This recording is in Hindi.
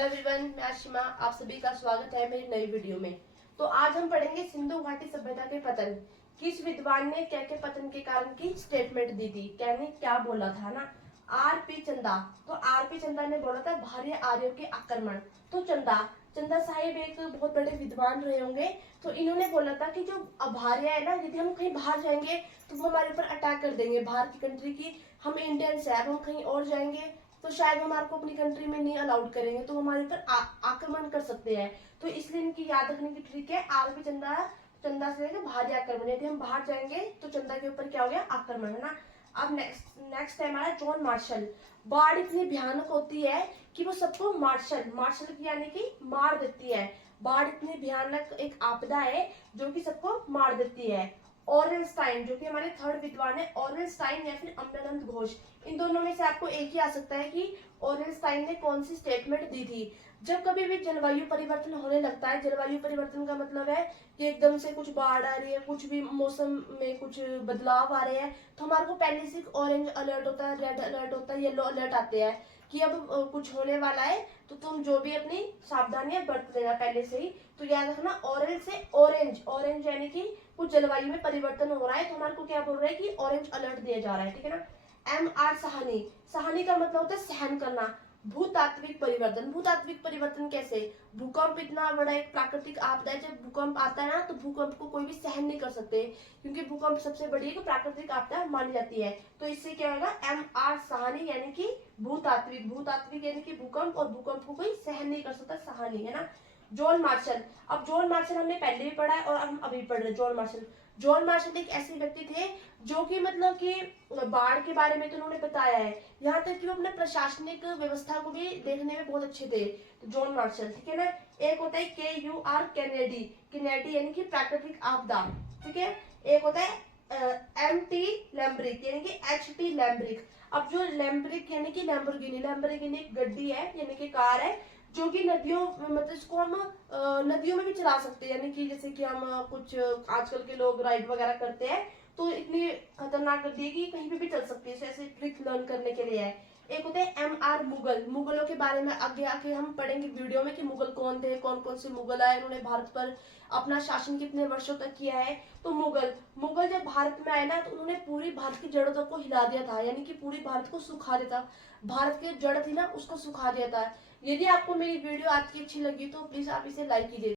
एवरीवन, मैं आशिमा, आप सभी का स्वागत है मेरी नई वीडियो में। तो आज हम पढ़ेंगे सिंधु घाटी सभ्यता के पतन। किस विद्वान ने क्या के पतन के कारण की स्टेटमेंट दी थी, क्या बोला था ना। आर.पी. चंदा। तो आर.पी. चंदा ने बोला था भारी आर्यों के आक्रमण। तो चंदा साहिब एक बहुत बड़े विद्वान रहे होंगे। तो इन्होंने बोला था कि जो भारिया है ना, यदि हम कहीं बाहर जाएंगे तो वो हमारे ऊपर अटैक कर देंगे। बाहर की कंट्री की हम इंडियंस है, अब हम कहीं और जाएंगे तो शायद हमारे को अपनी कंट्री में नहीं अलाउड करेंगे, तो हमारे ऊपर आक्रमण कर सकते हैं। तो इसलिए इनकी याद रखने की ट्रिक है आर.पी. चंदा से भारी आक्रमण। यदि हम बाहर जाएंगे तो चंदा के ऊपर क्या हो गया, आक्रमण, है ना। अब नेक्स्ट है हमारा जॉन मार्शल। बाढ़ इतनी भयानक होती है कि वो सबको मार्शल की यानी कि मार देती है। बाढ़ इतनी भयानक एक आपदा है जो कि सबको मार देती है। ऑरेंस्टाइन, जो कि हमारे थर्ड विद्वान है, ऑरेंस्टाइन या फिर अमरानंद घोष। इन दोनों में से आपको एक ही आ सकता है कि ऑरेंस्टाइन ने कौन सी स्टेटमेंट दी थी। जब कभी भी जलवायु परिवर्तन होने लगता है, जलवायु परिवर्तन का मतलब है कि एकदम से कुछ बाढ़ आ रही है, कुछ भी मौसम में कुछ बदलाव आ रहे हैं, तो हमारे को पहले से ऑरेंज अलर्ट होता है, रेड अलर्ट होता है, येलो अलर्ट आते हैं कि अब कुछ होने वाला है, तो तुम जो भी अपनी सावधानियां बरत लेना पहले से ही। तो याद रखना, ऑरेंज से ऑरेंज यानी कि कुछ जलवायु में परिवर्तन हो रहा है, तो हमारे को क्या बोल रहा है कि ऑरेंज अलर्ट दिया जा रहा है, ठीक है ना। M.R. साहनी का मतलब होता है सहन करना। भूतात्विक परिवर्तन कैसे? भूकंप इतना बड़ा एक प्राकृतिक आपदा है, जब भूकंप आता है ना तो भूकंप को कोई भी सहन नहीं कर सकते, क्योंकि भूकंप सबसे बड़ी एक प्राकृतिक आपदा मानी जाती है। तो इससे क्या होगा, M.R. साहनी यानी कि भूतात्विक यानी कि भूकंप, और भूकंप को कोई सहन नहीं कर सकता, साहनी, है ना। John Marshall. अब जॉन मार्शल हमने पहले भी पढ़ा है और हम अभी पढ़ रहे हैं। जॉन मार्शल एक ऐसे व्यक्ति थे जो कि मतलब कि बाढ़ के बारे में तो उन्होंने बताया है, यहाँ तक कि वो अपने प्रशासनिक व्यवस्था को भी देखने में बहुत अच्छे थे। तो जॉन मार्शल, ठीक है ना। एक होता है KUR, केनेडी यानी कि प्राकृतिक आपदा, ठीक है। एक होता है MT लैम्ब्रिक यानी कि HT लैम्ब्रिक। अब जो लैम्ब्रिक यानी कि लैम्बोर्गिनी एक गड्डी है यानी कि कार है, जो कि नदियों, मतलब इसको हम नदियों में भी चला सकते हैं, यानी कि जैसे कि हम कुछ आजकल के लोग राइड वगैरह करते हैं, तो इतनी खतरनाक गड्डी है कि कहीं पे भी चल सकती है। ऐसे ट्रिक लर्न करने के लिए है। एक होते हैं MR मुगलों के बारे में आगे आके हम पढ़ेंगे वीडियो में कि मुगल कौन थे, कौन कौन से मुगल आए, उन्होंने भारत पर अपना शासन कितने वर्षों तक किया है। तो मुगल जब भारत में आए ना, तो उन्होंने पूरी भारत की जड़ों तक को हिला दिया था, यानी कि पूरी भारत को सुखा दिया था। भारत की जड़ थी ना, उसको सुखा दिया था। यदि आपको मेरी वीडियो आज की अच्छी लगी तो प्लीज आप इसे लाइक कीजिए।